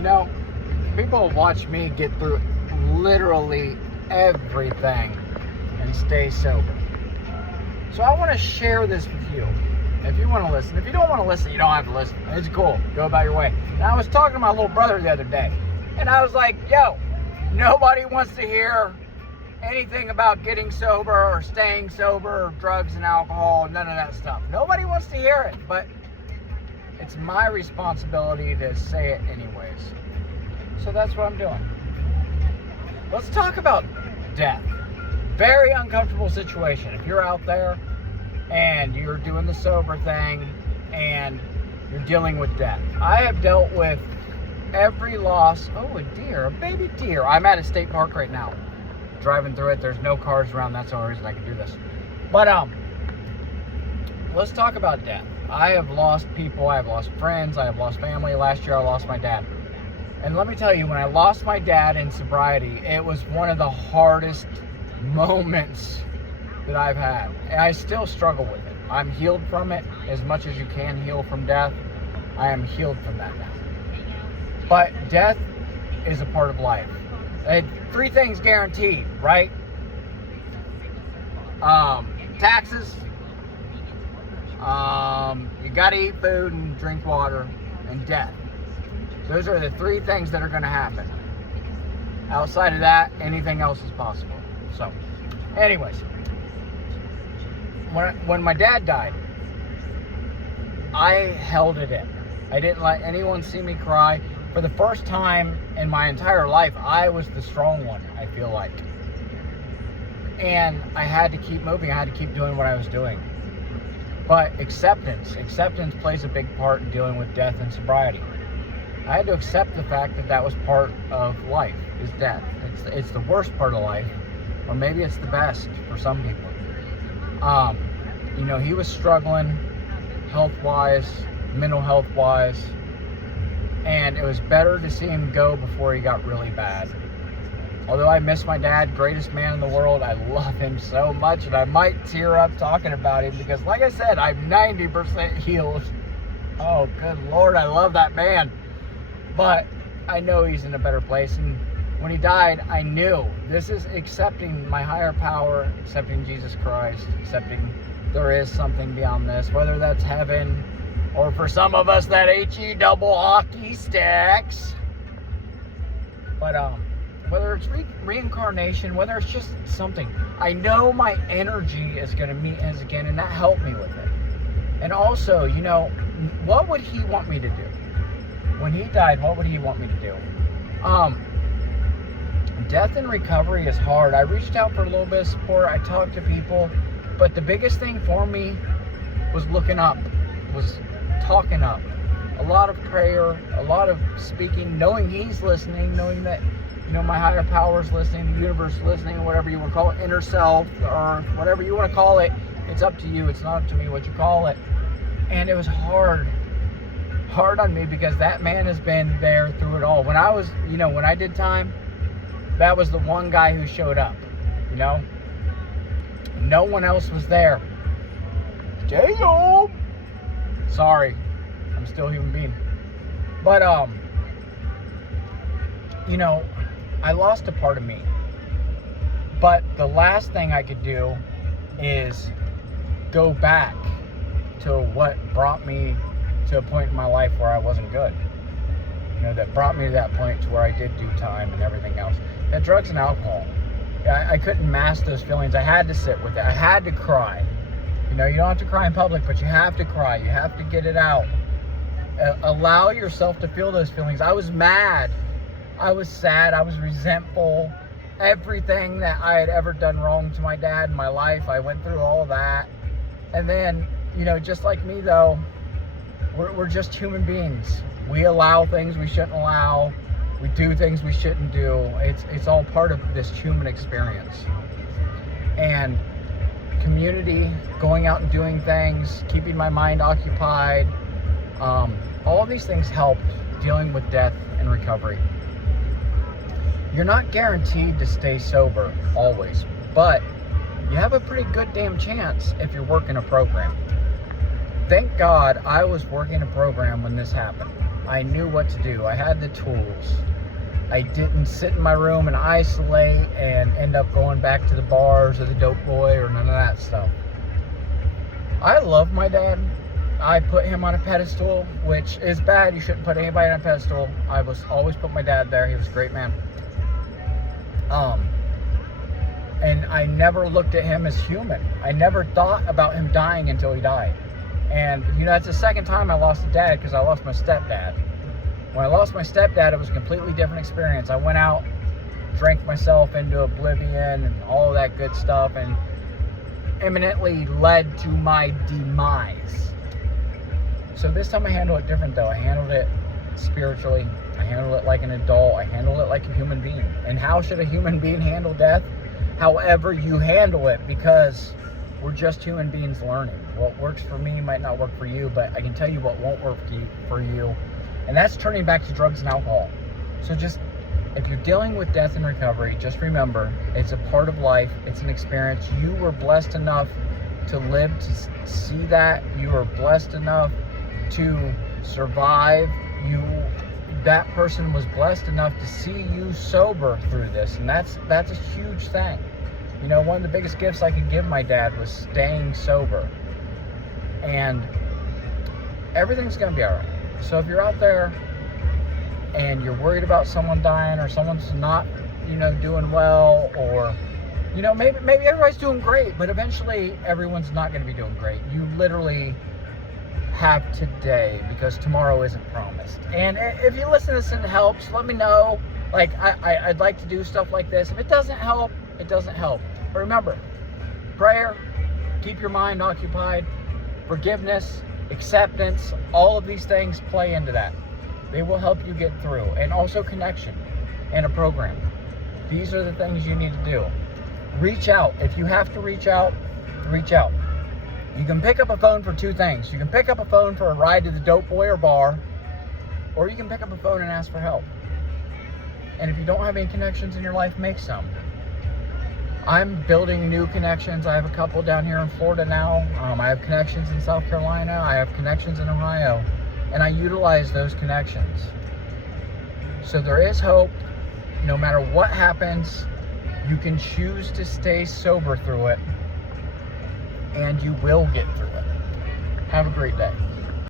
You know, people watch me get through literally everything and stay sober. So I want to share this with you. If you want to listen. If you don't want to listen, you don't have to listen. It's cool. Go about your way. And I was talking to my little brother the other day. And I was like, yo, nobody wants to hear anything about getting sober or staying sober or drugs and alcohol. None of that stuff. Nobody wants to hear it. But it's my responsibility to say it anyways. So that's what I'm doing. Let's talk about death. Very uncomfortable situation. If you're out there and you're doing the sober thing and you're dealing with death. I have dealt with every loss. Oh, a deer, a baby deer. I'm at a state park right now, driving through it. There's no cars around. That's the only reason I can do this. But let's talk about death. I have lost people. I have lost friends. I have lost family. Last year I lost my dad. And let me tell you, when I lost my dad in sobriety, it was one of the hardest moments that I've had. And I still struggle with it. I'm healed from it as much as you can heal from death. I am healed from that now. But death is a part of life. Three things guaranteed, right? Taxes. You gotta eat food and drink water, and death. Those are the three things that are gonna happen. Outside of that, anything else is possible. So, anyways, when my dad died, I held it in. I didn't let anyone see me cry. For the first time in my entire life, I was the strong one, I feel like. And I had to keep moving. I had to keep doing what I was doing. But acceptance plays a big part in dealing with death and sobriety. I had to accept the fact that that was part of life, is death. It's the worst part of life, or maybe it's the best for some people. You know, he was struggling health-wise, mental health-wise, and it was better to see him go before he got really bad. Although I miss my dad, greatest man in the world, I love him so much, and I might tear up talking about him because, like I said, I'm 90% healed. Oh, good Lord, I love that man. But I know he's in a better place, and when he died, I knew this is accepting my higher power, accepting Jesus Christ, accepting there is something beyond this, whether that's heaven, or for some of us, that HE double hockey sticks. But whether it's reincarnation, whether it's just something, I know my energy is going to meet his again, and that helped me with it. And also, you know, what would he want me to do? When he died, what would he want me to do? Death and recovery is hard. I reached out for a little bit of support. I talked to people. But the biggest thing for me was looking up, was talking up. A lot of prayer, a lot of speaking, knowing he's listening, knowing that, you know, my higher power is listening, the universe is listening, whatever you want to call it, inner self, or whatever you want to call it. It's up to you. It's not up to me what you call it. And it was hard on me because that man has been there through it all. When I was, you know, when I did time, that was the one guy who showed up, you know? No one else was there. Damn! Sorry, I'm still a human being. But, you know, I lost a part of me. But the last thing I could do is go back to what brought me to a point in my life where I wasn't good. You know, that brought me to that point to where I did do time and everything else. That drugs and alcohol. I couldn't mask those feelings. I had to sit with it. I had to cry. You know, you don't have to cry in public, but you have to cry. You have to get it out. Allow yourself to feel those feelings. I was mad. I was sad. I was resentful. Everything that I had ever done wrong to my dad in my life, I went through all that. And then, you know, just like me though, we're just human beings. We allow things we shouldn't allow. We do things we shouldn't do. It's all part of this human experience. And community, going out and doing things, keeping my mind occupied, all of these things help dealing with death and recovery. You're not guaranteed to stay sober always, but you have a pretty good damn chance if you're working a program. Thank God I was working a program when this happened. I knew what to do. I had the tools. I didn't sit in my room and isolate and end up going back to the bars or the dope boy or none of that stuff. I love my dad. I put him on a pedestal, which is bad. You shouldn't put anybody on a pedestal. I was always put my dad there. He was a great man. And I never looked at him as human. I never thought about him dying until he died. And, that's the second time I lost a dad, because I lost my stepdad. When I lost my stepdad, it was a completely different experience. I went out, drank myself into oblivion and all of that good stuff, and imminently led to my demise. So this time I handled it different, though. I handled it spiritually. I handled it like an adult. I handled it like a human being. And how should a human being handle death? However you handle it, because we're just human beings learning. What works for me might not work for you, but I can tell you what won't work for you, and that's turning back to drugs and alcohol. So if you're dealing with death and recovery, just remember, it's a part of life. It's an experience. You were blessed enough to live to see that. You were blessed enough to survive. That person was blessed enough to see you sober through this, and that's a huge thing. One of the biggest gifts I could give my dad was staying sober. And everything's going to be all right. So if you're out there and you're worried about someone dying, or someone's not, doing well, or, maybe everybody's doing great, but eventually everyone's not going to be doing great. You literally have today, because tomorrow isn't promised. And if you listen to this and it helps, let me know. Like, I'd like to do stuff like this. If it doesn't help, it doesn't help. But remember, prayer, keep your mind occupied, forgiveness, acceptance, all of these things play into that. They will help you get through. And also connection and a program. These are the things you need to do. Reach out. If you have to reach out, reach out. You can pick up a phone for two things. You can pick up a phone for a ride to the dope boy or bar, or you can pick up a phone and ask for help. And if you don't have any connections in your life, make some. I'm building new connections. I have a couple down here in Florida now. I have connections in South Carolina. I have connections in Ohio. And I utilize those connections. So there is hope. No matter what happens, you can choose to stay sober through it. And you will get through it. Have a great day.